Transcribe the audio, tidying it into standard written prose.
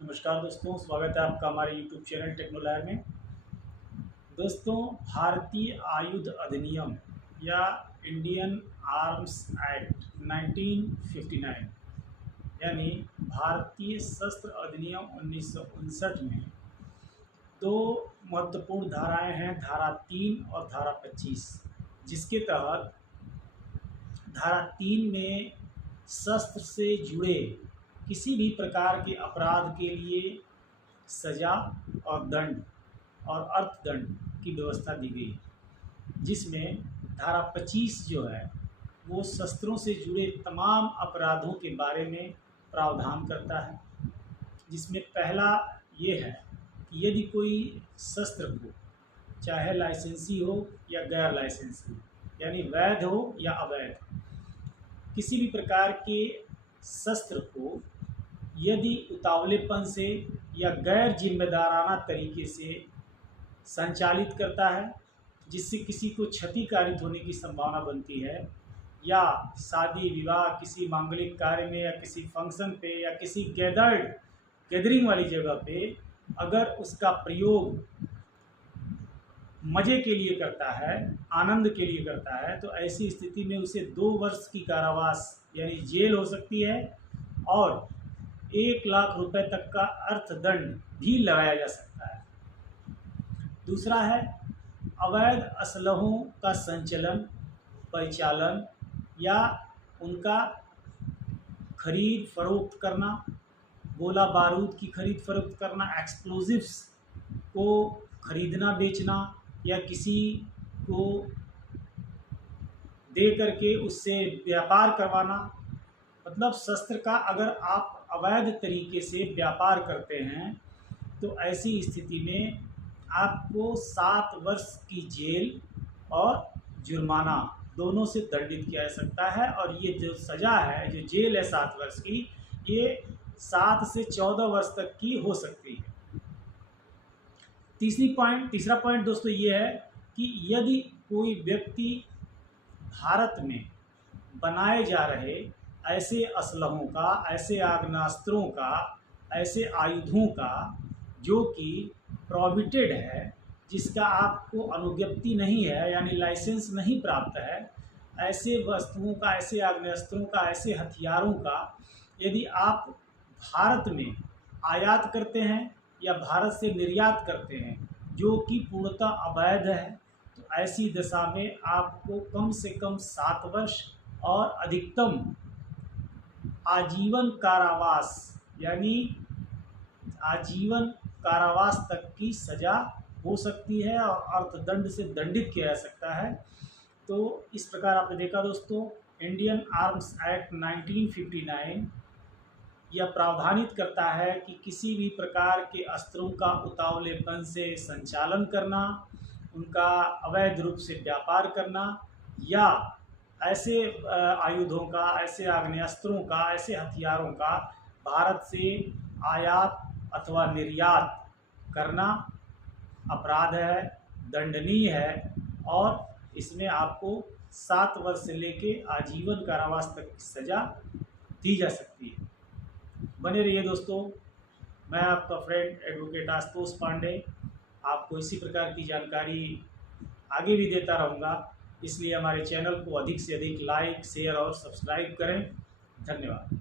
नमस्कार दोस्तों, स्वागत है आपका हमारे YouTube चैनल टेक्नोलैब में। दोस्तों, भारतीय आयुध अधिनियम या इंडियन आर्म्स एक्ट 1959 यानी भारतीय शस्त्र अधिनियम 1959 में दो महत्वपूर्ण धाराएं हैं, धारा 3 और धारा 25, जिसके तहत धारा 3 में शस्त्र से जुड़े किसी भी प्रकार के अपराध के लिए सजा और दंड और अर्थदंड की व्यवस्था दी गई है, जिसमें धारा 25 जो है वो शस्त्रों से जुड़े तमाम अपराधों के बारे में प्रावधान करता है। जिसमें पहला ये है कि यदि कोई शस्त्र को, चाहे लाइसेंसी हो या गैर लाइसेंसी, यानी वैध हो या अवैध, किसी भी प्रकार के शस्त्र को यदि उतावलेपन से या गैर जिम्मेदाराना तरीके से संचालित करता है, जिससे किसी को क्षति कारित होने की संभावना बनती है, या शादी विवाह, किसी मांगलिक कार्य में या किसी फंक्शन पे या किसी गैदरिंग वाली जगह पे अगर उसका प्रयोग मज़े के लिए करता है, आनंद के लिए करता है, तो ऐसी स्थिति में उसे 2 वर्ष की कारावास यानी जेल हो सकती है और 1 लाख रुपए तक का अर्थदंड भी लगाया जा सकता है। दूसरा है अवैध असलहों का संचलन, परिचालन या उनका खरीद फरोख्त करना, गोला बारूद की खरीद फरोख्त करना, एक्सप्लोजिव्स को खरीदना बेचना या किसी को दे करके उससे व्यापार करवाना। मतलब शस्त्र का अगर आप अवैध तरीके से व्यापार करते हैं तो ऐसी स्थिति में आपको 7 वर्ष की जेल और जुर्माना दोनों से दंडित किया जा सकता है। और ये जो सज़ा है, जो जेल है 7 वर्ष की, ये 7 से 14 वर्ष तक की हो सकती है। तीसरा पॉइंट दोस्तों ये है कि यदि कोई व्यक्ति भारत में बनाए जा रहे ऐसे असलहों का, ऐसे आग्नेयास्त्रों का, ऐसे आयुधों का जो कि प्रोहिबिटेड है, जिसका आपको अनुज्ञप्ति नहीं है यानी लाइसेंस नहीं प्राप्त है, ऐसे वस्तुओं का, ऐसे आग्नेयास्त्रों का, ऐसे हथियारों का यदि आप भारत में आयात करते हैं या भारत से निर्यात करते हैं जो कि पूर्णतः अवैध है, तो ऐसी दशा में आपको कम से कम 7 वर्ष और अधिकतम आजीवन कारावास यानी आजीवन कारावास तक की सज़ा हो सकती है और अर्थदंड से दंडित किया जा सकता है। तो इस प्रकार आपने देखा दोस्तों, इंडियन आर्म्स एक्ट 1959 यह प्रावधानित करता है कि किसी भी प्रकार के अस्त्रों का उतावलेपन से संचालन करना, उनका अवैध रूप से व्यापार करना या ऐसे आयुधों का, ऐसे आग्नेयास्त्रों का, ऐसे हथियारों का भारत से आयात अथवा निर्यात करना अपराध है, दंडनीय है और इसमें आपको 7 वर्ष से लेके आजीवन कारावास तक की सज़ा दी जा सकती है। बने रहिए दोस्तों, मैं आपका फ्रेंड एडवोकेट आशुतोष पांडे आपको इसी प्रकार की जानकारी आगे भी देता रहूँगा। इसलिए हमारे चैनल को अधिक से अधिक लाइक, शेयर और सब्सक्राइब करें। धन्यवाद।